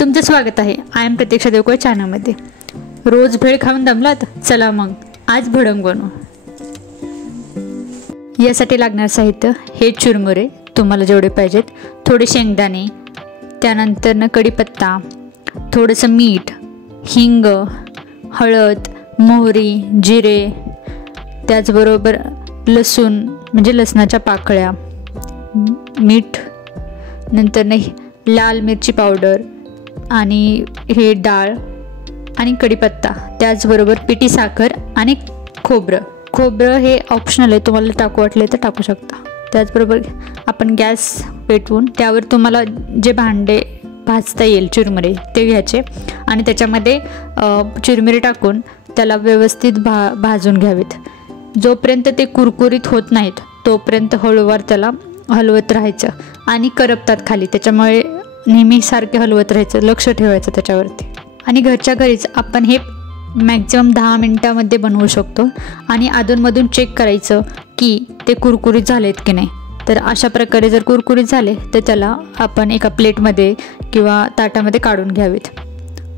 तुमचं स्वागत आहे आय एम प्रतीक्षा देवकोळ चॅनलमध्ये। रोज भेळ खाऊन दमलात, चला मग आज भडंग बनवू। यासाठी लागणार साहित्य हे चुरमुरे तुम्हाला जेवढे पाहिजेत, थोडे शेंगदाणे, त्यानंतर कढीपत्ता, थोडंसं मीठ, हिंग, हळद, मोहरी, जिरे, त्याचबरोबर लसूण म्हणजे लसणाच्या पाकळ्या, मीठ, नंतर लाल मिरची पावडर आणि हे डाळ आणि कढीपत्ता, त्याचबरोबर पिठी साखर आणि खोबरं हे ऑप्शनल आहे, तुम्हाला टाकू वाटले तर टाकू शकता। त्याचबरोबर आपण गॅस पेटवून त्यावर तुम्हाला जे भांडे भाजता येईल चुरमुरे ते घ्यायचे आणि त्याच्यामध्ये चुरमुरे टाकून त्याला व्यवस्थित भाजून घ्यावेत। जोपर्यंत ते कुरकुरीत होत नाहीत तोपर्यंत हळूवार त्याला हलवत राहायचं आणि करपतात खाली, त्याच्यामुळे नेहमी सारखे हलवत राहायचं, लक्ष ठेवायचं त्याच्यावरती। आणि घरच्या घरीच आपण हे मॅक्झिमम 10 मिनिटांमध्ये बनवू शकतो आणि अधूनमधून चेक करायचं की ते कुरकुरीत झालेत की नाही। तर अशा प्रकारे जर कुरकुरीत झाले तर त्याला आपण एका प्लेटमध्ये किंवा ताटामध्ये काढून घ्यावेत।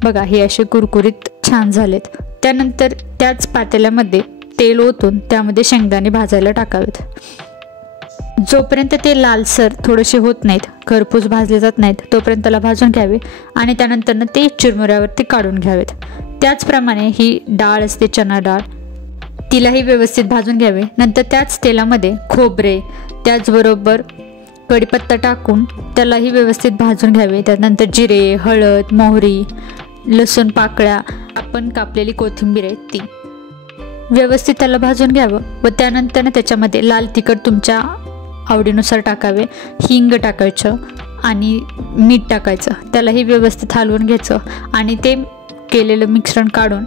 बघा हे असे कुरकुरीत छान झालेत। त्यानंतर त्याच पातेल्यामध्ये तेल ओतून त्यामध्ये शेंगदाणे भाजायला टाकावेत। जोपर्यंत ते लालसर थोडेसे होत नाहीत, खरपूस भाजले जात नाहीत, तोपर्यंत त्याला भाजून घ्यावे आणि त्यानंतर ते चुरमुऱ्यावरती काढून घ्यावेत। त्याचप्रमाणे ही डाळ असते चना डाळ, तिलाही व्यवस्थित भाजून घ्यावे। नंतर त्याच तेलामध्ये खोबरे त्याचबरोबर कढीपत्ता टाकून त्यालाही व्यवस्थित भाजून घ्यावे। त्यानंतर जिरे, हळद, मोहरी, लसूण पाकळ्या, आपण कापलेली कोथिंबीर आहे ती व्यवस्थित त्याला भाजून घ्यावं व त्यानंतर त्याच्यामध्ये लाल तिखट तुमच्या आवडीनुसार टाकावे, हिंग टाकायचं आणि मीठ टाकायचं, त्यालाही व्यवस्थित हलवून घ्यायचं आणि ते केलेलं मिश्रण काढून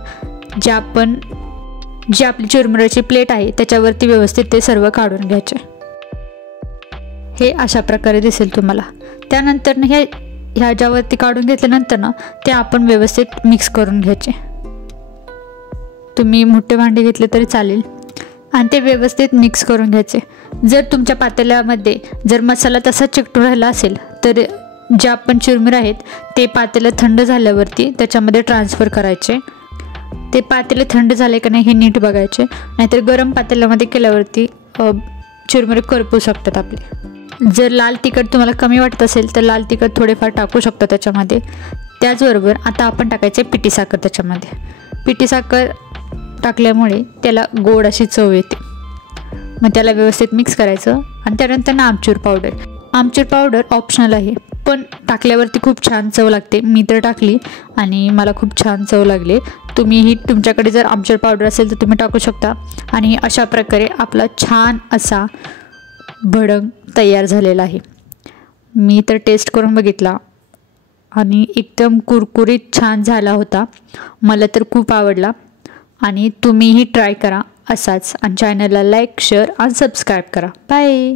जी आपली चुरमुऱ्याची प्लेट आहे त्याच्यावरती व्यवस्थित ते सर्व काढून घ्यायचे। हे अशा प्रकारे दिसेल तुम्हाला। त्यानंतर ह्या ज्यावरती काढून घेतल्यानंतर ते आपण व्यवस्थित मिक्स करून घ्यायचे। तुम्ही मोठे भांडे घेतले तरी चालेल आणि ते व्यवस्थित मिक्स करून घ्यायचे। जर तुमच्या पातेल्यामध्ये जर मसाला तसा चिकटून राहिला असेल तर जे आपण चुरमुरे आहेत ते पातेलं थंड झाल्यावरती त्याच्यामध्ये ट्रान्सफर करायचे। ते पातेले थंड झाले का नाही हे नीट बघायचे, नाहीतर गरम पातेल्यामध्ये केल्यावरती चुरमुरे करपू शकतात आपले। जर लाल तिखट तुम्हाला कमी वाटत असेल तर लाल तिखट थोडेफार टाकू शकता त्याच्यामध्ये। त्याचबरोबर आता आपण टाकायचे पिठी साखर त्याच्यामध्ये। पिठी साखर टाकल्यामुळे त्याला गोड अशी चव येते। मग त्याला व्यवस्थित मिक्स करायचं आणि त्यानंतर आमचूर पावडर ऑप्शनल आहे, पण टाकल्यावरती खूप छान चव लागते। मी तर टाकली आणि मला खूप छान चव लागली। तुम्हीही तुमच्याकडे जर आमचूर पावडर असेल तर तुम्ही टाकू शकता। आणि अशा प्रकारे आपला छान असा भडंग तयार झालेला आहे। मी तर टेस्ट करून बघितला आणि एकदम कुरकुरीत छान झाला होता, मला तर खूप आवडला आणि तुम्हीही ट्राय करा असाच। आणि चॅनलला लाईक, शेअर आणि सबस्क्राईब करा। बाय।